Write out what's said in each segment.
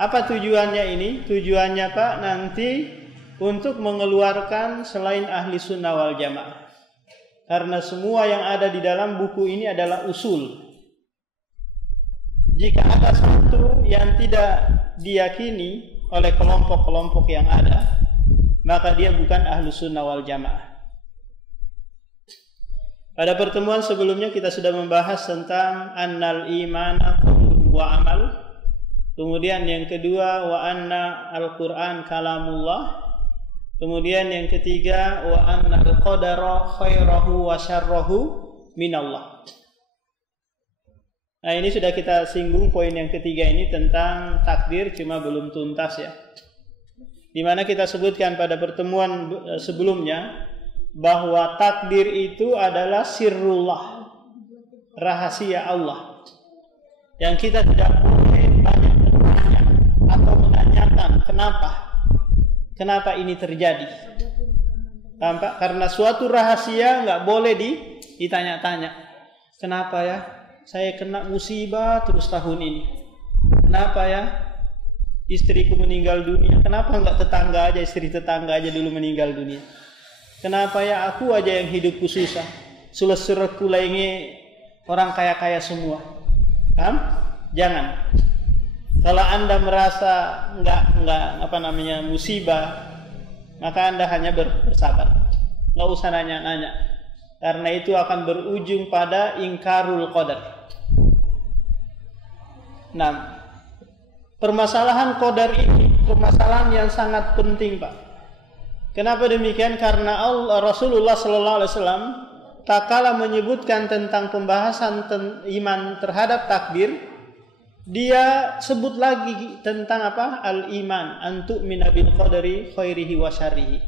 Apa tujuannya ini? Tujuannya Pak, nanti untuk mengeluarkan selain ahli sunnah wal jamaah. Karena semua yang ada di dalam buku ini adalah usul. Jika ada satu yang tidak diyakini oleh kelompok-kelompok yang ada, maka dia bukan ahli sunnah wal jamaah. Pada pertemuan sebelumnya kita sudah membahas tentang annal imana qaulun wa amal. Kemudian yang kedua wa anna al-Qur'an kalamullah. Kemudian yang ketiga wa anna al-qadara khairahu wa syarrahu minallah. Nah, ini sudah kita singgung poin yang ketiga ini tentang takdir, cuma belum tuntas ya. Di mana kita sebutkan pada pertemuan sebelumnya bahwa takdir itu adalah sirrullah, rahasia Allah, yang kita tidak boleh banyak bertanya atau menanyakan kenapa ini terjadi. Tampak karena suatu rahasia nggak boleh ditanya-tanya. Kenapa ya saya kena musibah terus tahun ini? Kenapa ya istriku meninggal dunia? Kenapa nggak tetangga aja, istri tetangga aja dulu meninggal dunia? Kenapa ya aku aja yang hidupku susah? Surat-suratku lainnya orang kaya-kaya semua. Paham? Jangan. Kalau Anda merasa enggak musibah, maka Anda hanya bersabar. Enggak usah nanya-nanya. Karena itu akan berujung pada ingkarul qadar. Nah, permasalahan qadar ini permasalahan yang sangat penting, Pak. Kenapa demikian? Karena Rasulullah sallallahu alaihi wasallam tak kala menyebutkan tentang pembahasan iman terhadap takdir, dia sebut lagi tentang apa? Al-iman, antu'mina bil qadari khairihi wa syarrihi.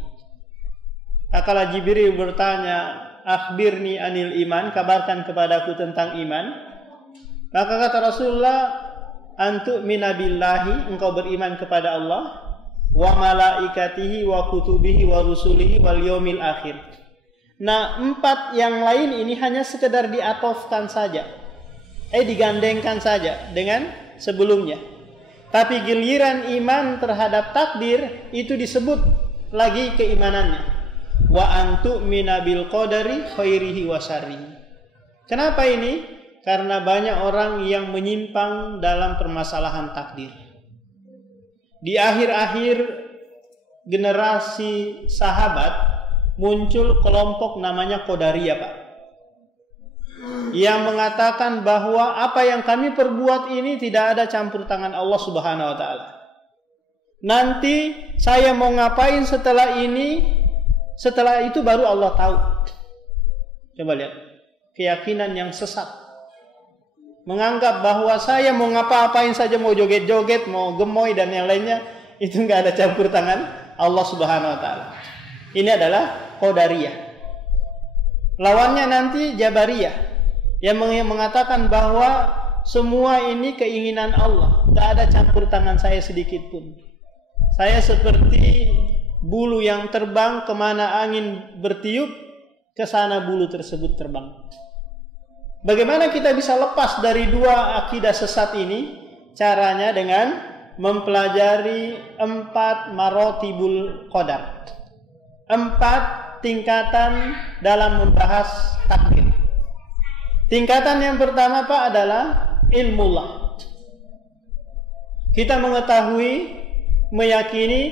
Kala Jibril bertanya, "Akhbirni anil iman, kabarkan kepadaku tentang iman." Maka kata Rasulullah, "Antu'mina billahi, engkau beriman kepada Allah, wa malaikatihi wa kutubihi wa rusulihi wal yaumil akhir." Nah, 4 yang lain ini hanya sekedar diatofkan saja, digandengkan saja dengan sebelumnya. Tapi giliran iman terhadap takdir itu disebut lagi keimanannya. Wa antu'mina bil qadari khairihi wa syarrihi. Kenapa ini? Karena banyak orang yang menyimpang dalam permasalahan takdir. Di akhir-akhir generasi sahabat muncul kelompok namanya Qadariyah, Pak, yang mengatakan bahwa apa yang kami perbuat ini tidak ada campur tangan Allah Subhanahu wa taala. Nanti saya mau ngapain setelah ini, setelah itu baru Allah tahu. Coba lihat, keyakinan yang sesat. Menganggap bahwa saya mau ngapa-apain saja, mau joget-joget, mau gemoy dan yang lainnya, itu enggak ada campur tangan Allah Subhanahu wa taala. Ini adalah Qadariyah. Lawannya nanti Jabariyah yang mengatakan bahwa semua ini keinginan Allah, enggak ada campur tangan saya sedikit pun. Saya seperti bulu yang terbang kemana angin bertiup, ke sana bulu tersebut terbang. Bagaimana kita bisa lepas dari dua akidah sesat ini? Caranya dengan mempelajari 4 marotibul qadar, 4 tingkatan dalam membahas takdir. Tingkatan yang pertama, Pak, adalah ilmullah. Kita mengetahui, meyakini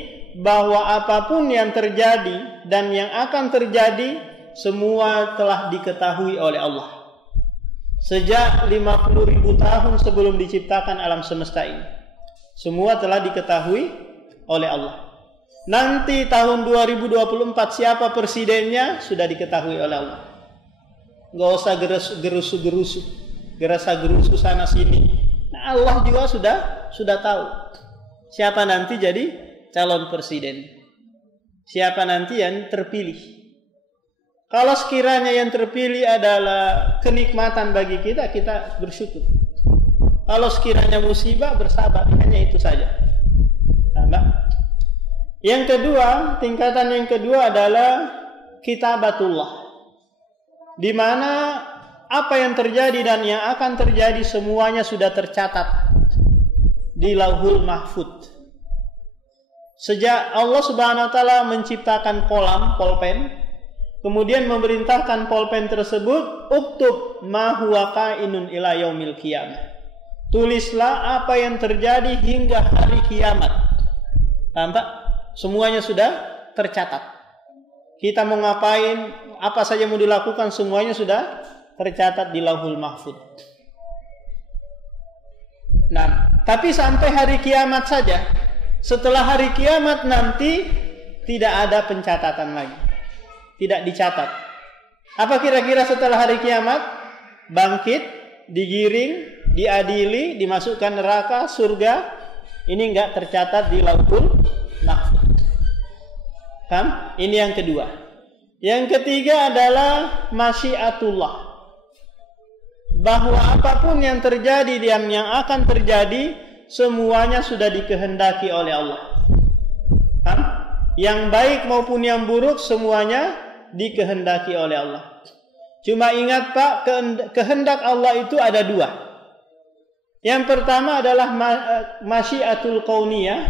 bahwa apapun yang terjadi dan yang akan terjadi semua telah diketahui oleh Allah. Sejak 50.000 tahun sebelum diciptakan alam semesta ini, semua telah diketahui oleh Allah. Nanti tahun 2024 siapa presidennya sudah diketahui oleh Allah. Nggak usah gerusu-gerusu, gerasa-gerusu sana sini. Nah, Allah juga sudah tahu siapa nanti jadi calon presiden, siapa nanti yang terpilih. Kalau sekiranya yang terpilih adalah kenikmatan bagi kita, kita bersyukur. Kalau sekiranya musibah, bersabar. Hanya itu saja. Nah, yang kedua, tingkatan yang kedua adalah kitabatullah, di mana apa yang terjadi dan yang akan terjadi semuanya sudah tercatat di Lauhul Mahfud. Sejak Allah Subhanahu wa taala menciptakan kolam, pulpen, kemudian memerintahkan pulpen tersebut, uktub ma huwa kainun ila yaumil qiyamah. Tulislah apa yang terjadi hingga hari kiamat. Tampak? Semuanya sudah tercatat. Kita mau ngapain, apa saja mau dilakukan, semuanya sudah tercatat di Lauhul Mahfud. Nah, tapi sampai hari kiamat saja. Setelah hari kiamat nanti tidak ada pencatatan lagi. Tidak dicatat. Apa kira-kira setelah hari kiamat? Bangkit, digiring, diadili, dimasukkan neraka, surga. Ini enggak tercatat di Lauhul Mahfud. Paham? Ini yang kedua. Yang ketiga adalah masyiatullah. Bahwa apapun yang terjadi dan yang akan terjadi, semuanya sudah dikehendaki oleh Allah. Paham? Yang baik maupun yang buruk semuanya dikehendaki oleh Allah. Cuma ingat Pak, kehendak Allah itu ada dua. Yang pertama adalah masyiatul kauniyah,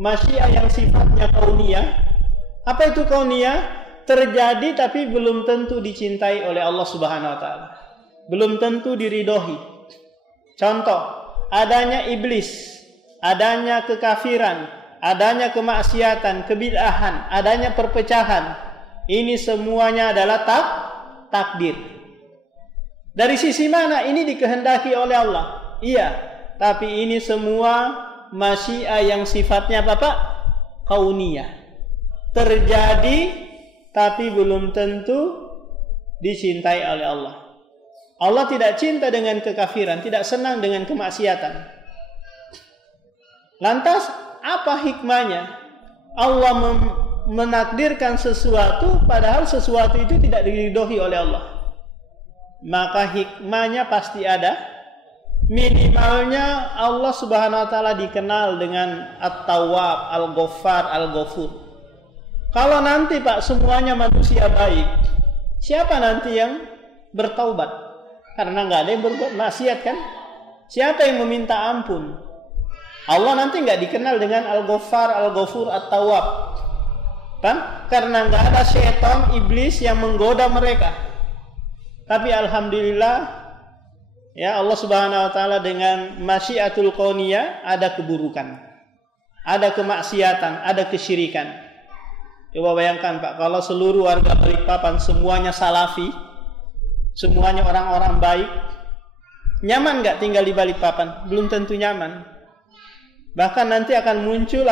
masyiah yang sifatnya kauniyah. Apa itu kauniyah? Terjadi tapi belum tentu dicintai oleh Allah Subhanahu wa taala. Belum tentu diridhoi. Contoh, adanya iblis, adanya kekafiran, adanya kemaksiatan, kebid'ahan, adanya perpecahan. Ini semuanya adalah takdir. Dari sisi mana ini dikehendaki oleh Allah? Iya, tapi ini semua masyiah yang sifatnya apa Pak? Kauniyah. Terjadi tapi belum tentu dicintai oleh Allah. Allah tidak cinta dengan kekafiran, tidak senang dengan kemaksiatan. Lantas apa hikmahnya? Allah menakdirkan sesuatu padahal sesuatu itu tidak diridhoi oleh Allah. Maka hikmahnya pasti ada. Minimalnya Allah Subhanahu wa taala dikenal dengan At-Tawwab, Al-Ghaffar, Al-Ghafur. Kalau nanti Pak semuanya manusia baik, siapa nanti yang bertaubat? Karena nggak ada yang berbuat maksiat kan? Siapa yang meminta ampun? Allah nanti nggak dikenal dengan Al-Ghaffar, Al-Ghafur, At-Tawwab. Karena nggak ada syaitan, iblis yang menggoda mereka. Tapi alhamdulillah, ya Allah Subhanahu wa taala dengan masyiatul kauniyah ada keburukan, ada kemaksiatan, ada kesyirikan. Coba bayangkan Pak, kalau seluruh warga Balikpapan semuanya salafi, semuanya orang-orang baik, nyaman nggak tinggal di Balikpapan? Belum tentu nyaman. Bahkan nanti akan muncul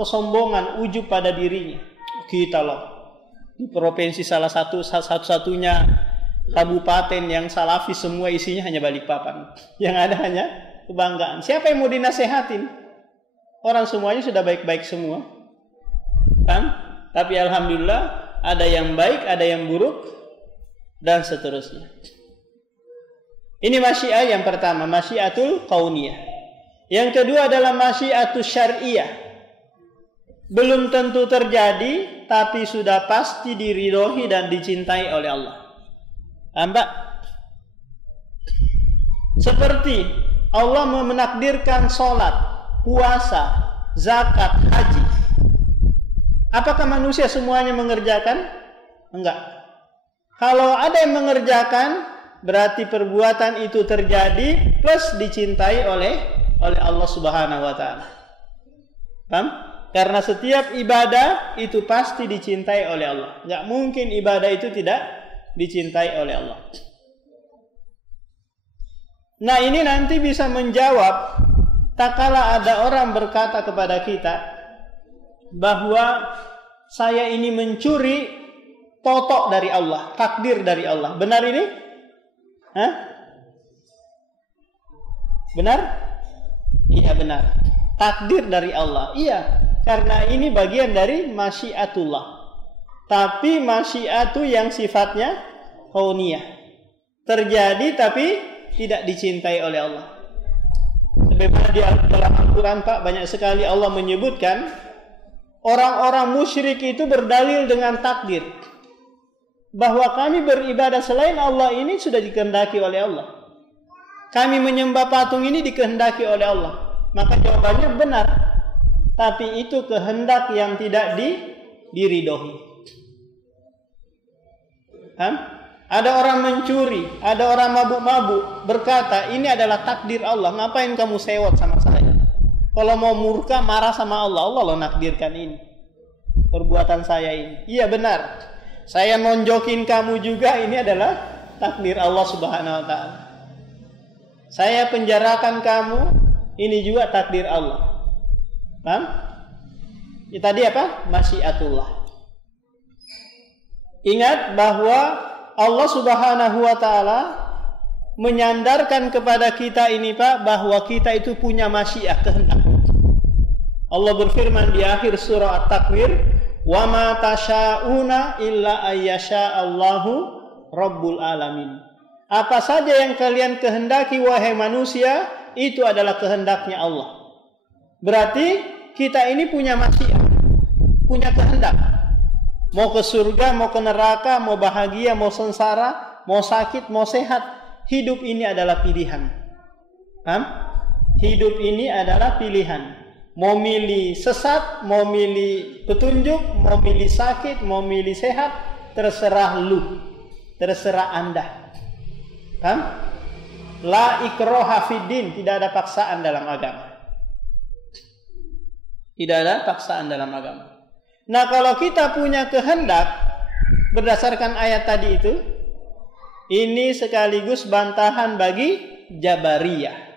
kesombongan, ujub pada dirinya. Kita loh di provinsi satu-satunya kabupaten yang salafi, semua isinya hanya Balikpapan. Yang ada hanya kebanggaan. Siapa yang mau dinasehatin? Orang semuanya sudah baik-baik semua. Kan? Tapi alhamdulillah ada yang baik, ada yang buruk, dan seterusnya. Ini masyiah yang pertama, masyiatul kauniyah. Yang kedua adalah masyiatul syar'iyah. Belum tentu terjadi, tapi sudah pasti diridhoi dan dicintai oleh Allah. Mbak, seperti Allah menakdirkan sholat, puasa, zakat, haji. Apakah manusia semuanya mengerjakan? Enggak. Kalau ada yang mengerjakan, berarti perbuatan itu terjadi plus dicintai oleh Allah Subhanahu wa taala. Paham? Karena setiap ibadah itu pasti dicintai oleh Allah. Enggak mungkin ibadah itu tidak dicintai oleh Allah. Nah, ini nanti bisa menjawab tak kala ada orang berkata kepada kita bahwa saya ini mencuri totok dari Allah, takdir dari Allah. Benar ini? Hah? Benar? Iya benar. Takdir dari Allah. Iya, karena ini bagian dari masyiatullah. Tapi masyiatu yang sifatnya kauniyah. Terjadi tapi tidak dicintai oleh Allah. Sebagaimana di dalam Al-Quran Pak, banyak sekali Allah menyebutkan orang-orang musyrik itu berdalil dengan takdir bahwa kami beribadah selain Allah ini sudah dikehendaki oleh Allah. Kami menyembah patung ini dikehendaki oleh Allah. maka jawabannya benar. Tapi itu kehendak yang tidak diridhoi. Ada orang mencuri, ada orang mabuk-mabuk, berkata, ini adalah takdir Allah, ngapain kamu sewot sama saya? Kalau mau murka, marah sama Allah, Allah loh nakdirkan ini, perbuatan saya ini. Iya benar, saya nonjokin kamu juga, ini adalah takdir Allah subhanahu wa ta'ala. Saya penjarakan kamu, ini juga takdir Allah. Paham? Ya, tadi apa? Masyiatullah. Ingat bahwa Allah subhanahu wa ta'ala menyandarkan kepada kita ini Pak, bahwa kita itu punya masyiah, kehendak. Allah berfirman di akhir surah At-Takwir, wa ma tasha'una illa ayyasha Allahu rabbul alamin. Apa saja yang kalian kehendaki wahai manusia, itu adalah kehendaknya Allah. Berarti kita ini punya masyiah, punya kehendak. Mau ke surga, mau ke neraka, mau bahagia, mau sengsara, mau sakit, mau sehat, hidup ini adalah pilihan. Paham? Hidup ini adalah pilihan. Mau milih sesat, mau milih petunjuk, mau milih sakit, mau milih sehat, terserah lu, terserah Anda. Paham? La ikraha fiddin, tidak ada paksaan dalam agama. Tidak ada paksaan dalam agama. Nah, kalau kita punya kehendak berdasarkan ayat tadi itu, ini sekaligus bantahan bagi Jabariyah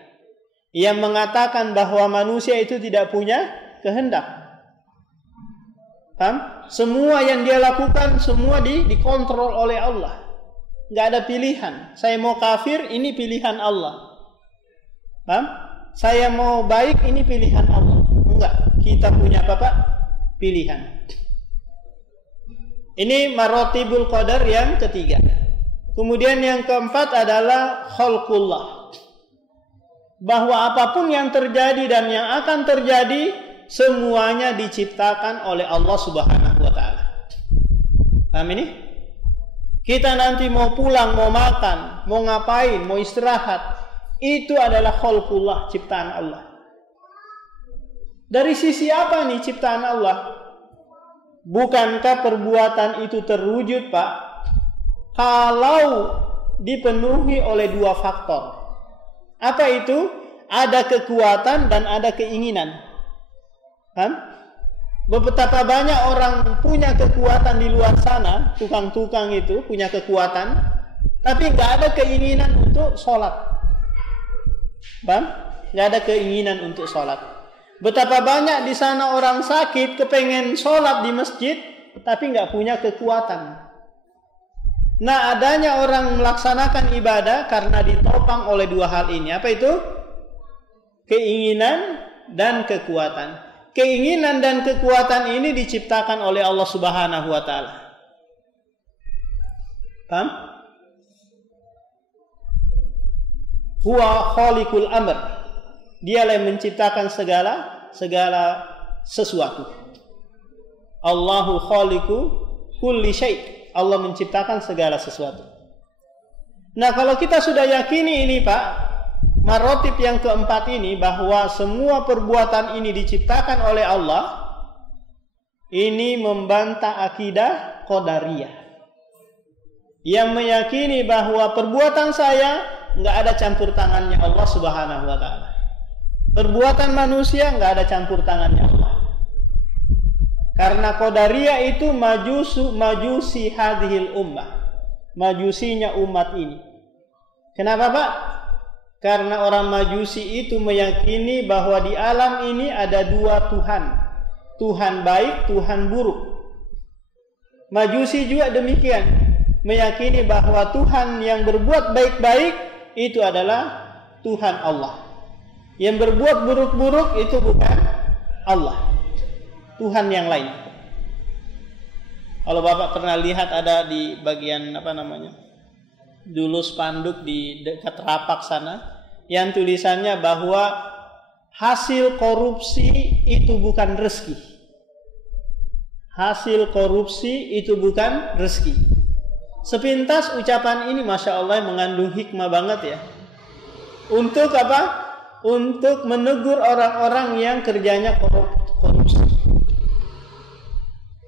yang mengatakan bahwa manusia itu tidak punya kehendak. Paham? Semua yang dia lakukan semua dikontrol oleh Allah. Nggak ada pilihan. Saya mau kafir, ini pilihan Allah. Paham? Saya mau baik, ini pilihan Allah. Enggak, kita punya apa Pak? Pilihan. Ini marotibul qadar yang ketiga. Kemudian yang keempat adalah khalqullah. Bahwa apapun yang terjadi dan yang akan terjadi, semuanya diciptakan oleh Allah subhanahu wa ta'ala. Paham ini? Kita nanti mau pulang, mau makan, mau ngapain, mau istirahat, itu adalah khalqullah, ciptaan Allah. Dari sisi apa nih ciptaan Allah? Bukankah perbuatan itu terwujud Pak, kalau dipenuhi oleh dua faktor? Apa itu? Ada kekuatan dan ada keinginan. Kan? Betapa banyak orang punya kekuatan di luar sana, tukang-tukang itu punya kekuatan, tapi nggak ada keinginan untuk sholat. Kan? Nggak ada keinginan untuk sholat. Betapa banyak di sana orang sakit kepengen sholat di masjid, tapi nggak punya kekuatan. Nah, adanya orang melaksanakan ibadah karena ditopang oleh dua hal ini. Apa itu? Keinginan dan kekuatan. Keinginan dan kekuatan ini diciptakan oleh Allah Subhanahu wa ta'ala. Paham? Huwa khaliqul amr. Dialah yang menciptakan segala sesuatu. Allahu khaliqu kulli syai'. Allah menciptakan segala sesuatu. Nah, kalau kita sudah yakini ini Pak, marotib yang keempat ini, bahwa semua perbuatan ini diciptakan oleh Allah, ini membantah akidah Qadariyah yang meyakini bahwa perbuatan saya nggak ada campur tangannya Allah Subhanahu wa ta'ala. Perbuatan manusia nggak ada campur tangannya Allah. Karena Qadariyah itu majusi hadhil ummah, majusinya umat ini. Kenapa Pak? Karena orang majusi itu meyakini bahwa di alam ini ada dua Tuhan, Tuhan baik, Tuhan buruk. Majusi juga demikian, meyakini bahwa Tuhan yang berbuat baik-baik itu adalah Tuhan Allah. Yang berbuat buruk-buruk itu bukan Allah, Tuhan yang lain. Kalau Bapak pernah lihat ada di bagian dulu spanduk di dekat Rapak sana, yang tulisannya bahwa hasil korupsi itu bukan rezeki. Hasil korupsi itu bukan rezeki. Sepintas ucapan ini Masya Allah mengandung hikmah banget ya. Untuk apa? untuk menegur orang-orang yang kerjanya korupsi.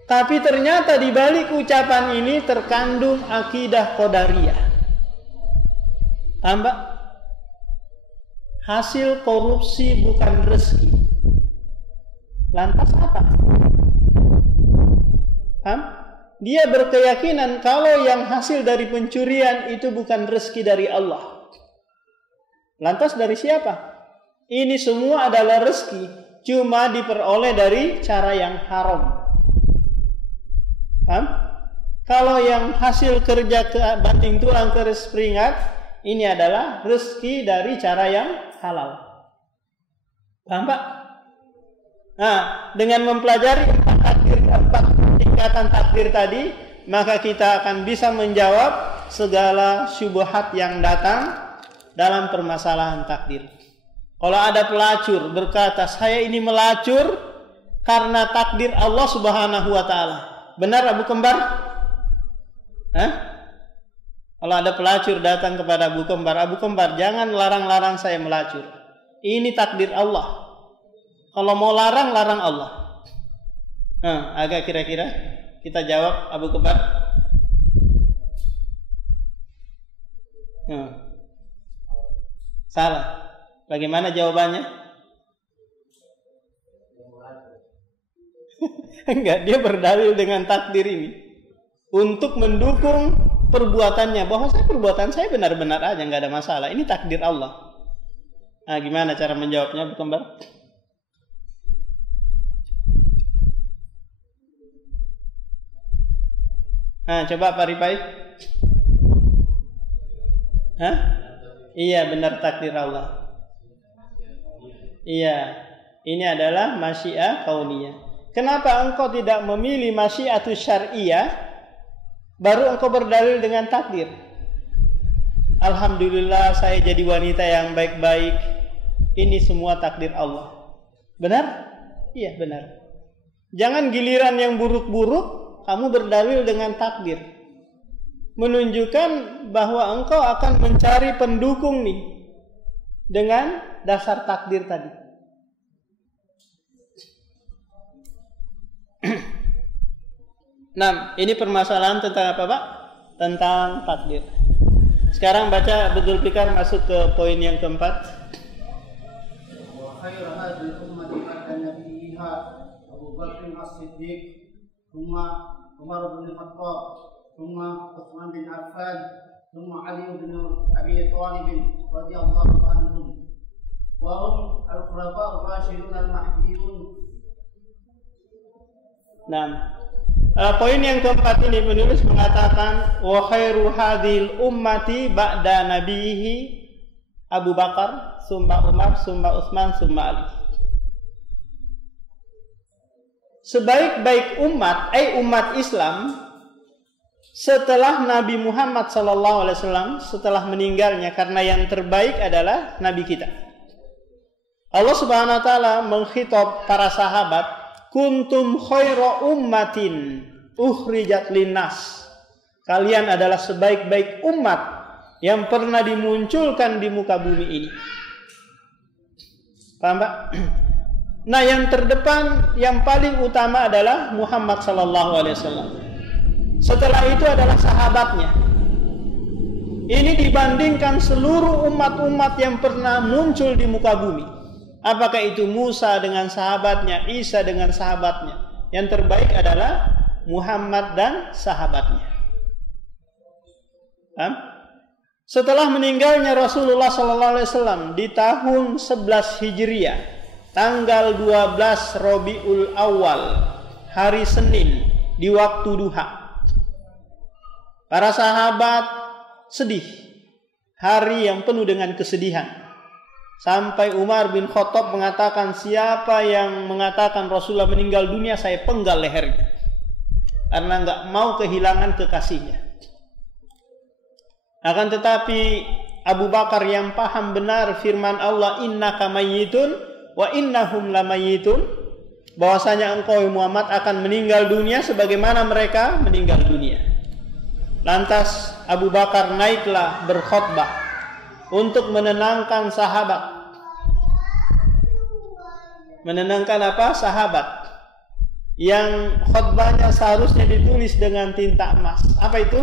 Tapi ternyata di balik ucapan ini terkandung akidah qadariyah. Tambah, hasil korupsi bukan rezeki. Lantas apa? Dia berkeyakinan kalau yang hasil dari pencurian itu bukan rezeki dari Allah. Lantas dari siapa? Ini semua adalah rezeki, cuma diperoleh dari cara yang haram. Kalau yang hasil kerja ke banting tulang keris keringat, ini adalah rezeki dari cara yang halal. Paham Pak? Nah, dengan mempelajari empat tingkatan takdir tadi, maka kita akan bisa menjawab segala syubhat yang datang dalam permasalahan takdir. Kalau ada pelacur berkata, saya ini melacur karena takdir Allah Subhanahu wa ta'ala. Benar Abu Kembar? Kalau ada pelacur datang kepada Abu Kembar, jangan larang-larang saya melacur. Ini takdir Allah. Kalau mau larang Allah. Agak kira-kira kita jawab Abu Kembar. Salah. Bagaimana jawabannya? Enggak, dia berdalil dengan takdir ini untuk mendukung perbuatannya, bahwa perbuatan saya benar-benar aja, nggak ada masalah. Ini takdir Allah. Nah, gimana cara menjawabnya, Bu Kembar? Nah, coba Pak Ripai. Iya, benar takdir Allah. Iya, ini adalah masyiah kauniyah. Kenapa engkau tidak memilih masyiatus syar'iyah, baru engkau berdalil dengan takdir? Alhamdulillah saya jadi wanita yang baik-baik. Ini semua takdir Allah. Benar? Iya, benar. Jangan giliran yang buruk-buruk kamu berdalil dengan takdir. Menunjukkan bahwa engkau akan mencari pendukung nih dengan dasar takdir tadi. Nah, ini permasalahan tentang apa, Pak? Tentang takdir. Sekarang baca Abdul Fikar masuk ke poin yang keempat. Wa khairu hadhihi ummati ba'da nabiyha Abu Bakr as-Siddiq, thumma Umar bin Khattab, thumma Utsman bin Affan, thumma Ali bin Abi Thalib radhiyallahu anhum. Wa hum al-khulafa ar-rasyidun al-mahdiyun. Nah, poin yang keempat ini penulis mengatakan wa khairu hadhil ummati ba'da nabihi Abu Bakar, summa Umar, summa Utsman, summa Ali. Sebaik-baik umat, umat Islam setelah Nabi Muhammad SAW, setelah meninggalnya, karena yang terbaik adalah Nabi kita. Allah Subhanahu Wa Taala mengkhitab para sahabat, kuntum khaira ummatin ukhrijat linnas. Kalian adalah sebaik-baik umat yang pernah dimunculkan di muka bumi ini. Paham, Pak? Nah, yang terdepan, yang paling utama adalah Muhammad SAW. Setelah itu adalah sahabatnya. Ini dibandingkan seluruh umat-umat yang pernah muncul di muka bumi. Apakah itu Musa dengan sahabatnya, Isa dengan sahabatnya. Yang terbaik adalah Muhammad dan sahabatnya. Setelah meninggalnya Rasulullah SAW di tahun 11 Hijriah, tanggal 12 Rabiul Awal, hari Senin, di waktu duha, para sahabat sedih, hari yang penuh dengan kesedihan. Sampai Umar bin Khattab mengatakan, siapa yang mengatakan Rasulullah meninggal dunia, saya penggal lehernya, karena enggak mau kehilangan kekasihnya. Akan tetapi Abu Bakar yang paham benar firman Allah, innaka mayyitun wa innahum lamayyitun, bahwasanya engkau Muhammad akan meninggal dunia sebagaimana mereka meninggal dunia. Lantas Abu Bakar naiklah berkhutbah untuk menenangkan sahabat. menenangkan apa? Sahabat yang khutbahnya seharusnya ditulis dengan tinta emas. Apa itu?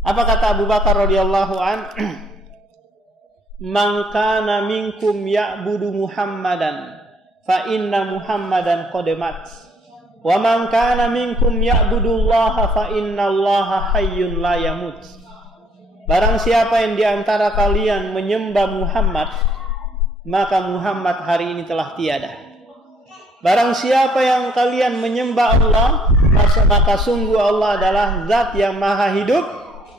Apa kata Abu Bakar radhiyallahu an? Man kana minkum ya'budu Muhammadan fa inna Muhammadan qad mat. Wa man kana minkum ya'budullaha fa innallaha hayyun la yamut. Barang siapa yang di antara kalian menyembah Muhammad, maka Muhammad hari ini telah tiada. Barang siapa yang kalian menyembah Allah, maka sungguh Allah adalah zat yang maha hidup,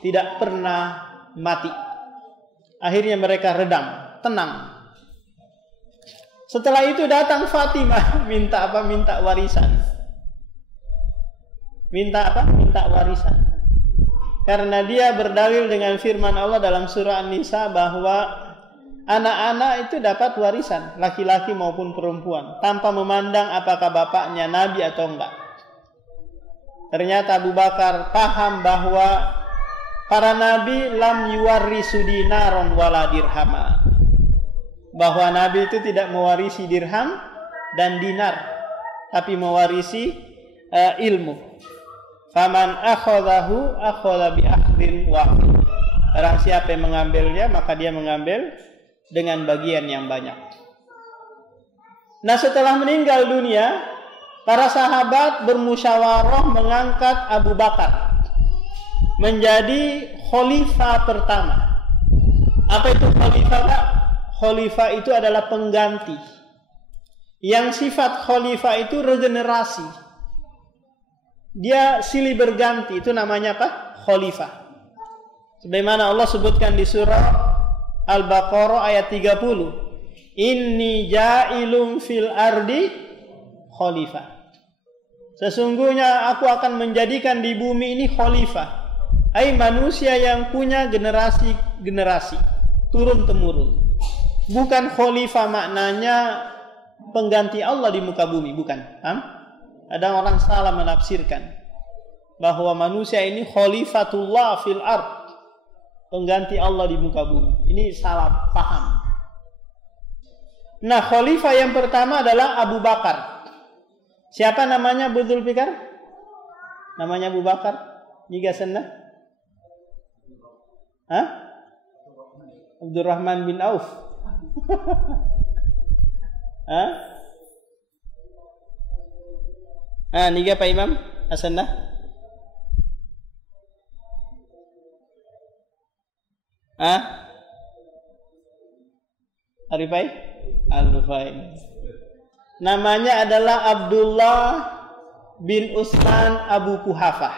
tidak pernah mati. Akhirnya mereka redam, tenang. Setelah itu datang Fatimah minta apa? Minta warisan. Minta apa? Minta warisan. Karena dia berdalil dengan firman Allah dalam surah An-Nisa bahwa anak-anak itu dapat warisan, laki-laki maupun perempuan, tanpa memandang apakah bapaknya nabi atau enggak. Ternyata Abu Bakar paham bahwa para nabi lam yuwarrisu dinaron wala dirhama, bahwa nabi itu tidak mewarisi dirham dan dinar, tapi mewarisi ilmu. Faman akhadahu akhadha bi akhdin wahid. Barang siapa yang mengambilnya, maka dia mengambil dengan bagian yang banyak. Nah, setelah meninggal dunia, para sahabat bermusyawarah mengangkat Abu Bakar menjadi khalifah pertama. Apa itu khalifah, Pak? Khalifah itu adalah pengganti. Yang sifat khalifah itu regenerasi. Dia silih berganti, itu namanya apa? Khalifah. Sebagaimana Allah sebutkan di surah Al-Baqarah ayat 30. Inni ja'ilum fil ardi khalifah. Sesungguhnya aku akan menjadikan di bumi ini khalifah. Ai manusia yang punya generasi-generasi, turun-temurun. Bukan khalifah maknanya pengganti Allah di muka bumi, bukan. Ada orang salah menafsirkan bahwa manusia ini khalifatullah fil ard, pengganti Allah di muka bumi. Ini salah paham. Nah, khalifah yang pertama adalah Abu Bakar. Siapa namanya Budul Fikar? Namanya Abu Bakar. Niga senna? Abdurrahman bin Auf. Niga Pak Imam Hasanah. Arifai Al-Rufai. Namanya adalah Abdullah bin Utsman Abu Kuhafah.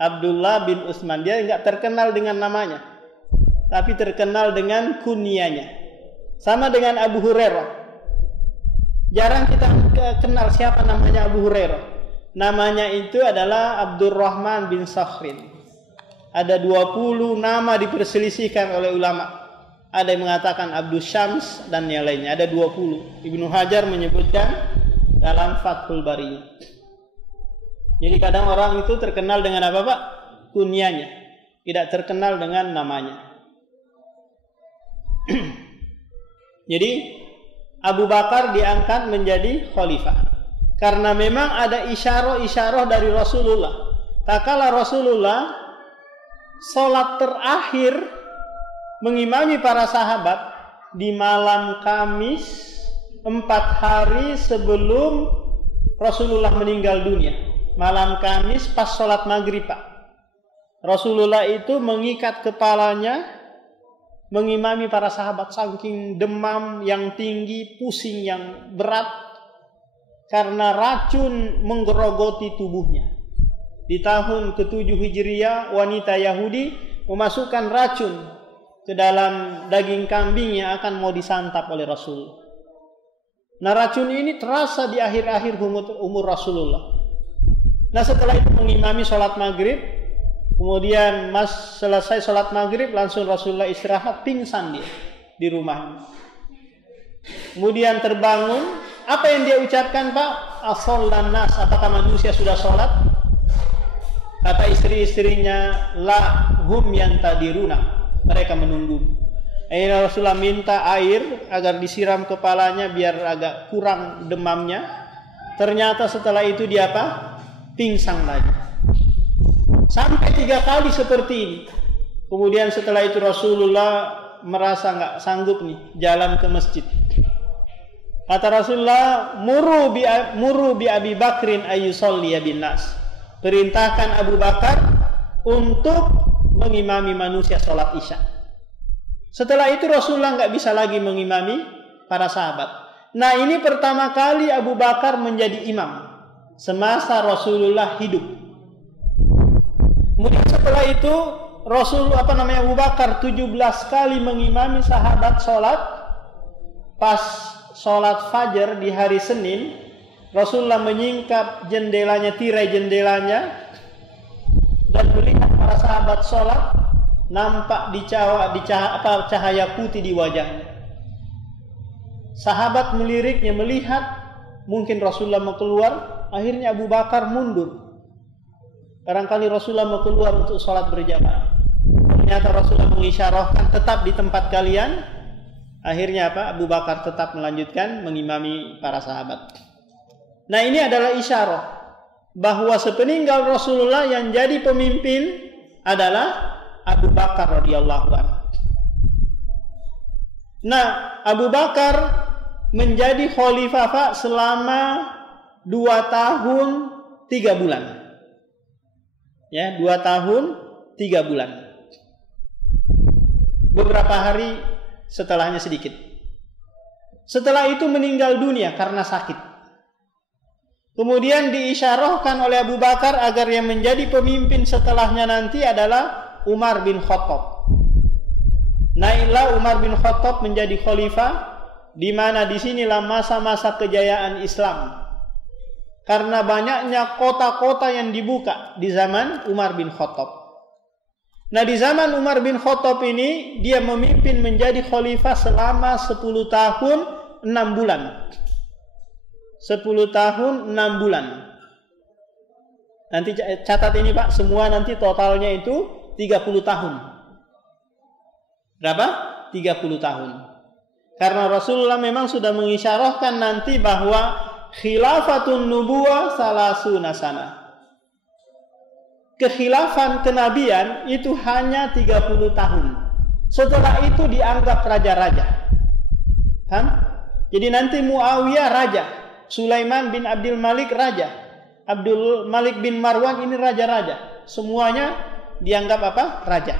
Abdullah bin Utsman. Dia enggak terkenal dengan namanya, tapi terkenal dengan kunyanya. Sama dengan Abu Hurairah. Jarang kita kenal siapa namanya Abu Hurairah. Namanya itu adalah Abdurrahman bin Sakhrin. Ada 20 nama diperselisihkan oleh ulama. Ada yang mengatakan Abdus Syams dan yang lainnya. Ada 20. Ibnu Hajar menyebutkan dalam Fathul Bari. Jadi kadang orang itu terkenal dengan apa, Pak? Kunyanya. Tidak terkenal dengan namanya. Jadi Abu Bakar diangkat menjadi khalifah karena memang ada isyarah-isyarah dari Rasulullah. Tak kala Rasulullah salat terakhir mengimami para sahabat di malam Kamis 4 hari sebelum Rasulullah meninggal dunia. Malam Kamis pas salat maghrib, Pak. Rasulullah itu mengikat kepalanya mengimami para sahabat, saking demam yang tinggi, pusing yang berat karena racun menggerogoti tubuhnya. Di tahun ke-7 Hijriah, wanita Yahudi memasukkan racun ke dalam daging kambing yang akan mau disantap oleh Rasul. Nah, racun ini terasa di akhir-akhir umur Rasulullah. Nah, setelah itu mengimami sholat maghrib. Kemudian selesai sholat maghrib langsung Rasulullah istirahat, pingsan dia di rumahnya. Kemudian terbangun, apa yang dia ucapkan, Pak? As-shollan nas, apakah manusia sudah sholat? Kata istri-istrinya, la hum yantadiruna, mereka menunggu. Akhirnya Rasulullah minta air agar disiram kepalanya biar agak kurang demamnya. Ternyata setelah itu dia apa? Pingsan lagi. Sampai 3 kali seperti ini. Kemudian setelah itu Rasulullah merasa nggak sanggup nih jalan ke masjid. Kata Rasulullah, muru bi Abi Bakrin ayyusolli bin nas. Perintahkan Abu Bakar untuk mengimami manusia sholat isya. Setelah itu Rasulullah nggak bisa lagi mengimami para sahabat. Nah, ini pertama kali Abu Bakar menjadi imam semasa Rasulullah hidup. Kemudian setelah itu Abu Bakar 17 kali mengimami sahabat sholat. Pas sholat fajar di hari Senin, Rasulullah menyingkap jendelanya, tirai jendelanya, dan melihat para sahabat sholat, nampak cahaya putih di wajahnya. Sahabat meliriknya, melihat mungkin Rasulullah mau keluar. Akhirnya Abu Bakar mundur. Barangkali Rasulullah mau keluar untuk sholat berjamaah. Ternyata Rasulullah mengisyarahkan tetap di tempat kalian. Akhirnya Abu Bakar tetap melanjutkan mengimami para sahabat. Nah, ini adalah isyarah bahwa sepeninggal Rasulullah yang jadi pemimpin adalah Abu Bakar radhiyallahu anhu. Nah, Abu Bakar menjadi khalifah selama 2 tahun 3 bulan. Ya, 2 tahun 3 bulan. Beberapa hari setelahnya sedikit. Setelah itu meninggal dunia karena sakit. Kemudian diisyarahkan oleh Abu Bakar agar yang menjadi pemimpin setelahnya nanti adalah Umar bin Khattab. Naiklah Umar bin Khattab menjadi khalifah, di mana disinilah masa-masa kejayaan Islam. Karena banyaknya kota-kota yang dibuka di zaman Umar bin Khattab. Nah, di zaman Umar bin Khattab ini dia memimpin menjadi khalifah selama 10 tahun 6 bulan. 10 tahun 6 bulan. Nanti catat ini Pak, semua nanti totalnya itu 30 tahun. Berapa? 30 tahun. Karena Rasulullah memang sudah mengisyarahkan nanti bahwa khilafatun nubuwah salasuna sana. Kekhilafan kenabian itu hanya 30 tahun. Setelah itu dianggap raja-raja. Kan? Jadi nanti Muawiyah raja, Sulaiman bin Abdul Malik raja, Abdul Malik bin Marwan ini raja-raja. Semuanya dianggap apa? Raja.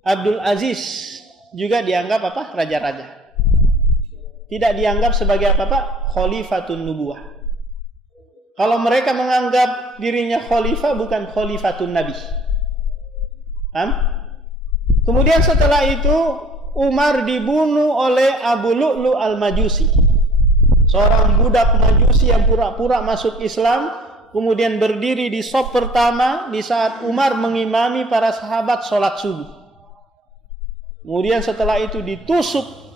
Abdul Aziz juga dianggap apa? Raja-raja. Tidak dianggap sebagai apa? Khalifatun nubuwah. Kalau mereka menganggap dirinya khalifah, bukan khalifatun nabi. Kemudian setelah itu Umar dibunuh oleh Abu Lu'lu' al-Majusi, seorang budak Majusi yang pura-pura masuk Islam, kemudian berdiri di shaf pertama di saat Umar mengimami para sahabat sholat subuh. Kemudian setelah itu ditusuk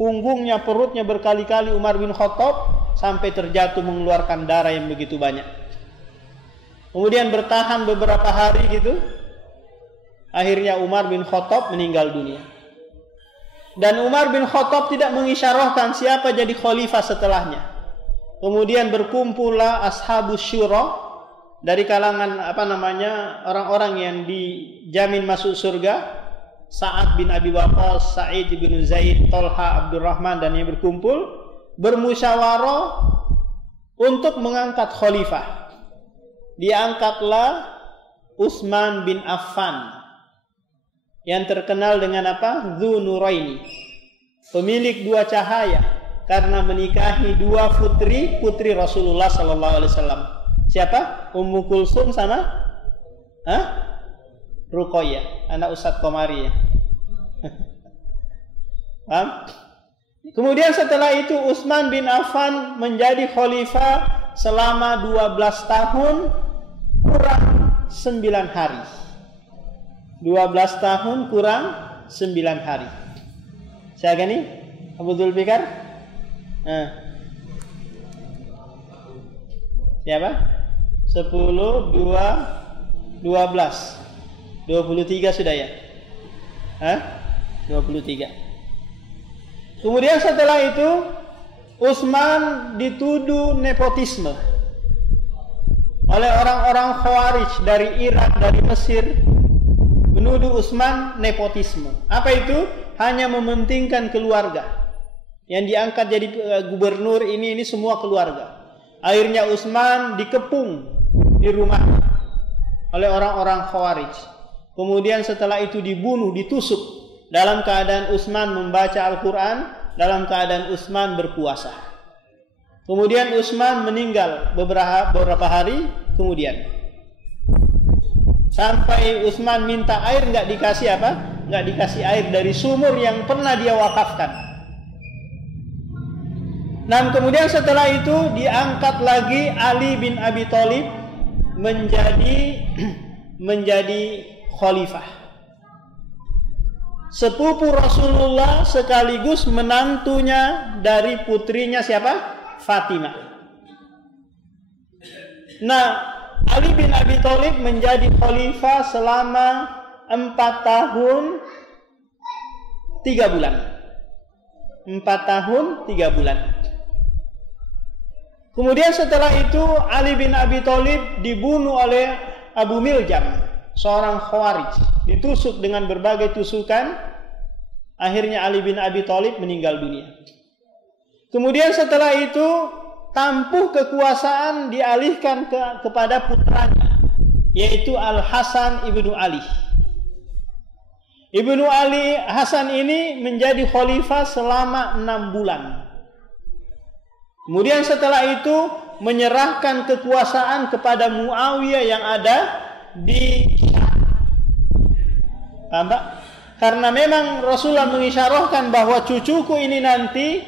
punggungnya, perutnya berkali-kali Umar bin Khattab sampai terjatuh mengeluarkan darah yang begitu banyak. Kemudian bertahan beberapa hari gitu. Akhirnya Umar bin Khattab meninggal dunia. Dan Umar bin Khattab tidak mengisyarahkan siapa jadi khalifah setelahnya. Kemudian berkumpullah ashabus syura dari kalangan orang-orang yang dijamin masuk surga. Sa'ad bin Abi Waqqas, Sa'id bin Zaid, Talha, Abdurrahman dan yang berkumpul bermusyawarah untuk mengangkat khalifah. Diangkatlah Utsman bin Affan yang terkenal dengan apa? Dzunuraini, pemilik 2 cahaya, karena menikahi 2 putri Rasulullah sallallahu alaihi wasallam. Siapa? Ummu Kulsum sama Ruqayyah, anak Ustadz Komari ya. Kemudian setelah itu Utsman bin Affan menjadi khalifah selama 12 tahun kurang 9 hari. 12 tahun kurang 9 hari. Siapa ini? Abu Dzulfikar? Siapa? 10, 2, 12 23 sudah ya? 23. Kemudian setelah itu Utsman dituduh nepotisme oleh orang-orang Khawarij dari Irak, dari Mesir, menuduh Utsman nepotisme. Apa itu? Hanya mementingkan keluarga. Yang diangkat jadi gubernur ini semua keluarga. Akhirnya Utsman dikepung di rumah oleh orang-orang Khawarij. Kemudian setelah itu dibunuh, ditusuk dalam keadaan Utsman membaca Al-Quran, dalam keadaan Utsman berpuasa. Kemudian Utsman meninggal beberapa hari kemudian. Sampai Utsman minta air, nggak dikasih apa? Nggak dikasih air dari sumur yang pernah dia wakafkan. Dan kemudian setelah itu diangkat lagi Ali bin Abi Thalib menjadi khalifah. Sepupu Rasulullah sekaligus menantunya dari putrinya siapa? Fatimah. Nah, Ali bin Abi Thalib menjadi khalifah selama 4 tahun 3 bulan. 4 tahun 3 bulan. Kemudian setelah itu Ali bin Abi Thalib dibunuh oleh Abu Miljam, seorang Khawarij, ditusuk dengan berbagai tusukan. Akhirnya Ali bin Abi Thalib meninggal dunia. Kemudian setelah itu tampuk kekuasaan dialihkan kepada putranya, yaitu Al-Hasan ibnu Ali. Ibnu Ali Hasan ini menjadi khalifah selama 6 bulan. Kemudian setelah itu menyerahkan kekuasaan kepada Muawiyah yang ada di Syam. Paham tak? Karena memang Rasulullah mengisyarahkan bahwa cucuku ini nanti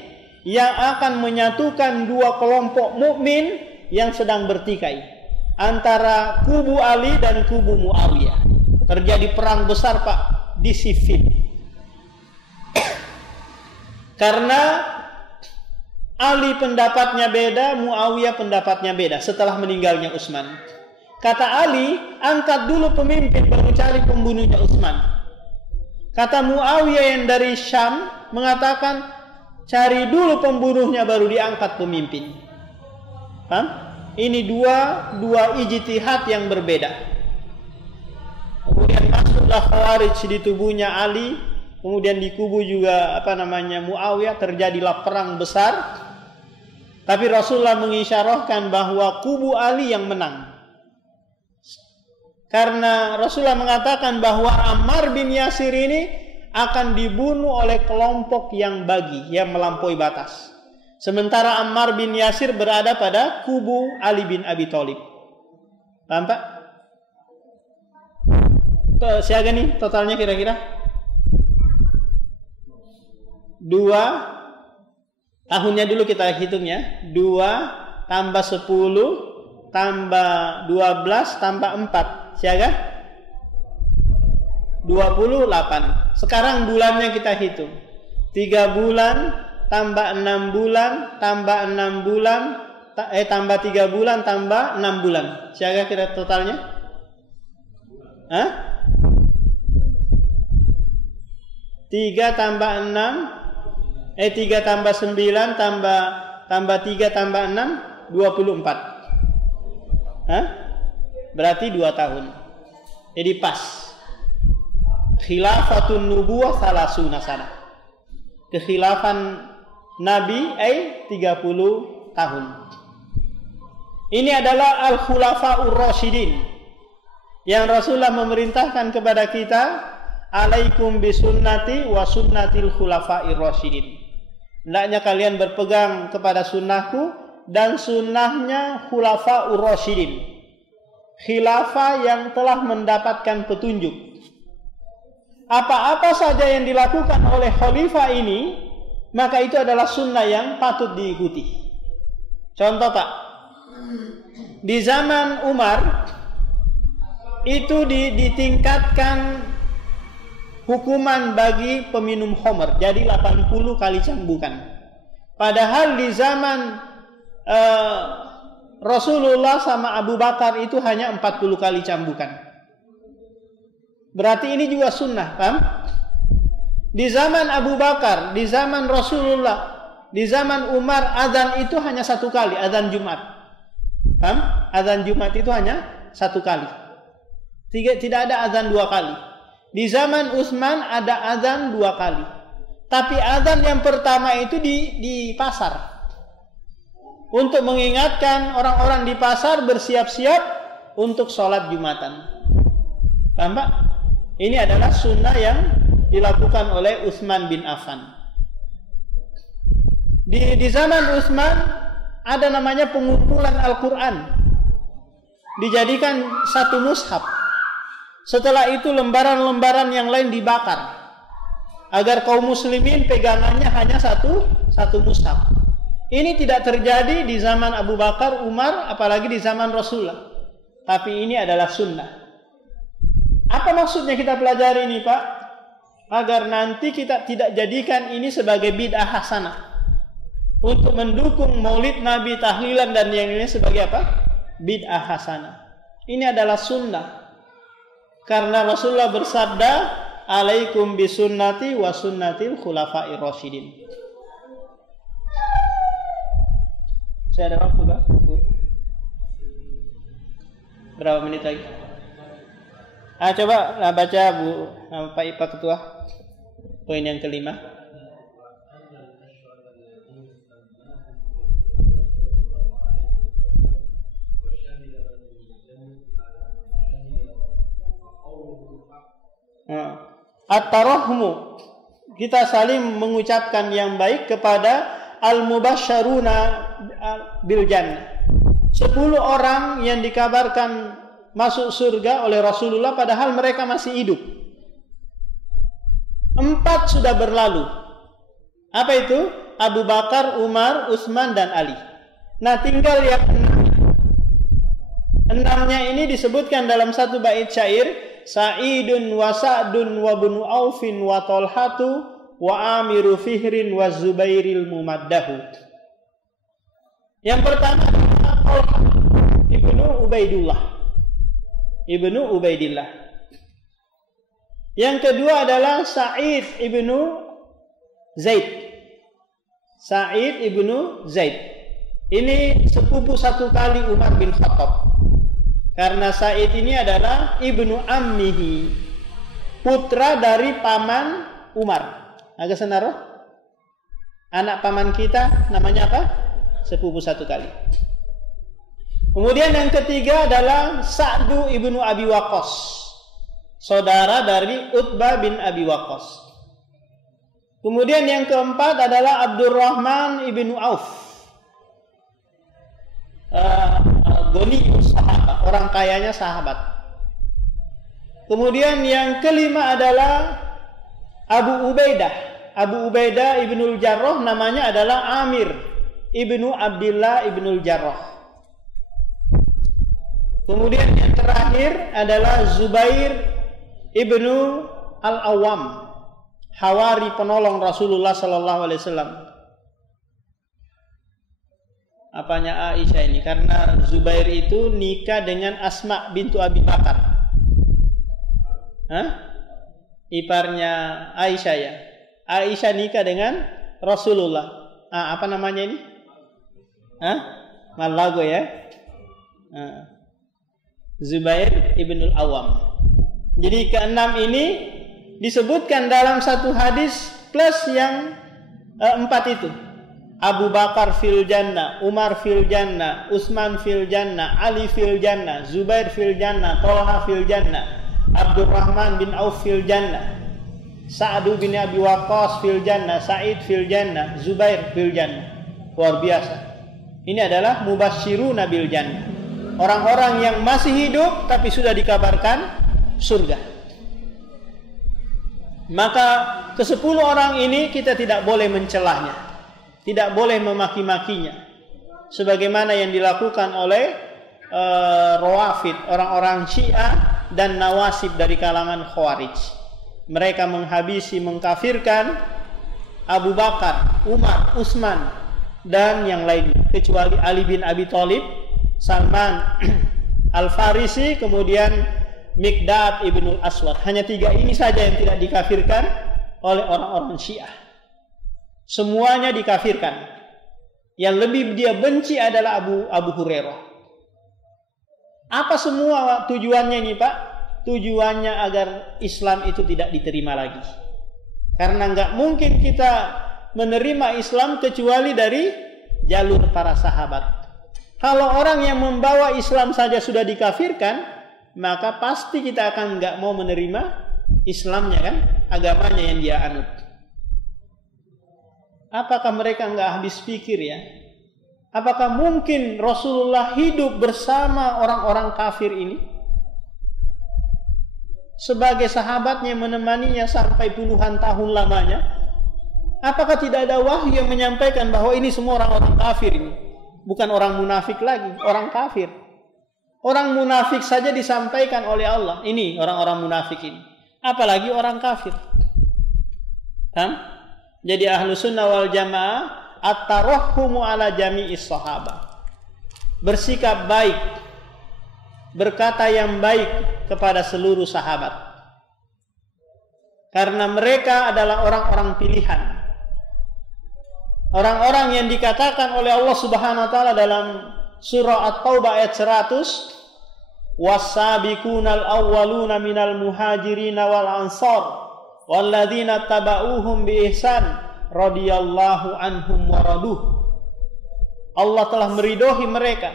yang akan menyatukan 2 kelompok mukmin yang sedang bertikai antara kubu Ali dan kubu Muawiyah. Terjadi perang besar Pak di Siffin. Karena Ali pendapatnya beda, Muawiyah pendapatnya beda setelah meninggalnya Utsman. Kata Ali, angkat dulu pemimpin baru cari pembunuhnya Utsman. Kata Muawiyah yang dari Syam mengatakan cari dulu pembunuhnya baru diangkat pemimpin. Paham? Ini dua ijtihad yang berbeda. Kemudian masuklah Khawarij di tubuhnya Ali, kemudian di kubu juga Muawiyah, terjadilah perang besar. Tapi Rasulullah mengisyarahkan bahwa kubu Ali yang menang. Karena Rasulullah mengatakan bahwa Ammar bin Yasir ini akan dibunuh oleh kelompok yang bagi, yang melampaui batas. Sementara Ammar bin Yasir berada pada kubu Ali bin Abi Thalib. Paham Pak? Siaga nih totalnya kira-kira 2 tahunnya dulu kita hitung ya. 2 tambah 10 tambah 12 tambah 4 siaga 28. Sekarang bulannya kita hitung. 3 bulan tambah 6 bulan tambah 6 bulan tambah 3 bulan tambah 6 bulan. Siaga kira totalnya? Hah? 3 tambah 6 3 tambah 9 tambah 3 tambah 6 24. Hah? Berarti 2 tahun. Jadi pas. Khilafatun nubuwah salasuna sana. Kekhilafan Nabi 30 tahun. Ini adalah al-khulafa'ur rasyidin yang Rasulullah memerintahkan kepada kita, alaikum bisunnati wa sunnatil khulafa'ir rasyidin. Hendaknya kalian berpegang kepada sunnahku dan sunnahnya khulafa'ur rasyidin. Khilafah yang telah mendapatkan petunjuk. Apa-apa saja yang dilakukan oleh khalifah ini, maka itu adalah sunnah yang patut diikuti. Contoh Pak, di zaman Umar itu ditingkatkan hukuman bagi peminum khamr jadi 80 kali cambukan. Padahal di zaman Rasulullah sama Abu Bakar itu hanya 40 kali cambukan. Berarti ini juga sunnah, paham? Di zaman Abu Bakar, di zaman Rasulullah, di zaman Umar, azan itu hanya satu kali, azan Jumat. Paham? Azan Jumat itu hanya satu kali. Tidak ada azan dua kali. Di zaman Utsman ada azan dua kali. Tapi azan yang pertama itu di pasar. Untuk mengingatkan orang-orang di pasar bersiap-siap untuk sholat Jumatan. Paham Pak? Ini adalah sunnah yang dilakukan oleh Utsman bin Affan. Di zaman Utsman ada namanya pengumpulan Al-Quran. Dijadikan satu mushaf. Setelah itu lembaran-lembaran yang lain dibakar. Agar kaum muslimin pegangannya hanya satu mushaf. Ini tidak terjadi di zaman Abu Bakar, Umar, apalagi di zaman Rasulullah. Tapi ini adalah sunnah. Apa maksudnya kita pelajari ini Pak? Agar nanti kita tidak jadikan ini sebagai bid'ah hasanah. Untuk mendukung maulid Nabi, tahlilan dan yang ini sebagai apa? Bid'ah hasanah. Ini adalah sunnah. Karena Rasulullah bersabda, "Alaikum bisunnati wa sunnatil khulafa'ir rasyidin." Saya ada waktu Pak? Berapa menit lagi? Coba baca Bu Pak Ipa Ketua. Poin yang kelima. At-tarahmu, kita saling mengucapkan yang baik kepada al-mubasysyaruna bil jannah. 10 orang yang dikabarkan masuk surga oleh Rasulullah padahal mereka masih hidup. 4 sudah berlalu. Apa itu? Abu Bakar, Umar, Utsman dan Ali. Nah, tinggal yang 6-nya ini disebutkan dalam satu bait syair, Sa'idun wa Sa'dun wa Ibnu Aufin wa Talhatu wa Amiru Fihrin wa Zubairil Mumaddahu. Yang pertama Ibnu Ubaidillah. Yang kedua adalah Sa'id ibnu Zaid. Ini sepupu satu kali Umar bin Khattab. Karena Sa'id ini adalah ibnu ammihi, putra dari paman Umar. Agak senaro? Anak paman kita namanya apa? Sepupu satu kali. Kemudian yang ketiga adalah Sa'du ibnu Abi Waqqas, saudara dari Utbah bin Abi Waqqas. Kemudian yang keempat adalah Abdurrahman ibnu Auf, Goni sahabat, orang kayanya sahabat. Kemudian yang kelima adalah Abu Ubaidah ibnul Jarrah, namanya adalah Amir ibnu Abdillah ibnul Jarrah. Kemudian yang terakhir adalah Zubair ibnu Al-Awwam, Hawari penolong Rasulullah sallallahu alaihi wasallam. Apanya Aisyah ini? Karena Zubair itu nikah dengan Asma bintu Abi Bakar. Iparnya Aisyah ya. Aisyah nikah dengan Rasulullah. Apa namanya ini? Malago ya. Zubair ibnul Awam. Jadi keenam ini disebutkan dalam satu hadis plus yang 4 itu. Abu Bakar fil jannah, Umar fil jannah, Utsman fil jannah, Ali fil jannah, Zubair fil jannah, Talha fil jannah, Abdurrahman bin Auf fil jannah, Sa'd bin Abi Waqqas fil jannah, Sa'id fil jannah, Zubair fil jannah. Luar biasa. Ini adalah mubasysyiruna bil jannah. Orang-orang yang masih hidup tapi sudah dikabarkan surga. Maka ke-10 orang ini kita tidak boleh mencelahnya, tidak boleh memaki-makinya, sebagaimana yang dilakukan oleh Rawafid, orang-orang Syiah dan Nawasib dari kalangan Khawarij. Mereka menghabisi, mengkafirkan Abu Bakar, Umar, Utsman dan yang lainnya, kecuali Ali bin Abi Thalib, Salman Al-Farisi, kemudian Miqdad ibnul Aswad. Hanya 3 ini saja yang tidak dikafirkan oleh orang-orang Syiah. Semuanya dikafirkan. Yang lebih dia benci adalah Abu Hurairah. Apa semua tujuannya ini, Pak? Tujuannya agar Islam itu tidak diterima lagi. Karena nggak mungkin kita menerima Islam kecuali dari jalur para sahabat. Kalau orang yang membawa Islam saja sudah dikafirkan, maka pasti kita akan nggak mau menerima Islamnya, kan, agamanya yang dia anut. Apakah mereka nggak habis pikir ya? Apakah mungkin Rasulullah hidup bersama orang-orang kafir ini? Sebagai sahabatnya menemaninya sampai puluhan tahun lamanya. Apakah tidak ada wahyu yang menyampaikan bahwa ini semua orang-orang kafir ini? Bukan orang munafik lagi, orang kafir. Orang munafik saja disampaikan oleh Allah. Ini orang-orang munafik ini. Apalagi orang kafir. Jadi ahlu sunnah wal jamaah at-tarahhumu ala jami'is sahabah. Bersikap baik, berkata yang baik kepada seluruh sahabat. Karena mereka adalah orang-orang pilihan. Orang-orang yang dikatakan oleh Allah Subhanahu wa taala dalam surah At-Taubah ayat 100, was-sabiqunal awwaluna minal muhajirin wal ansar walladzina tabauhum bi ihsan radhiyallahu anhum wa raduh. Allah telah meridhoi mereka.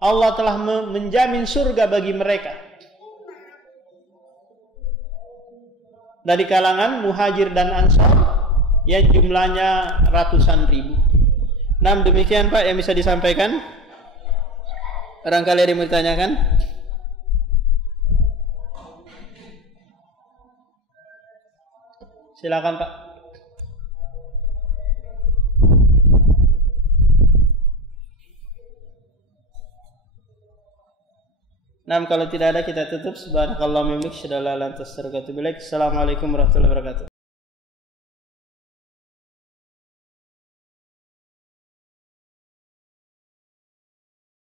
Allah telah menjamin surga bagi mereka. Dari kalangan muhajir dan ansar yang jumlahnya ratusan ribu. Nah, demikian Pak yang bisa disampaikan. Barangkali ada yang mau ditanyakan? Silakan Pak. Nah, kalau tidak ada kita tutup. Subhanakallahumma wa bihamdika asyhadu an la ilaha illa anta astaghfiruka wa atubu ilaik. Assalamualaikum warahmatullahi wabarakatuh.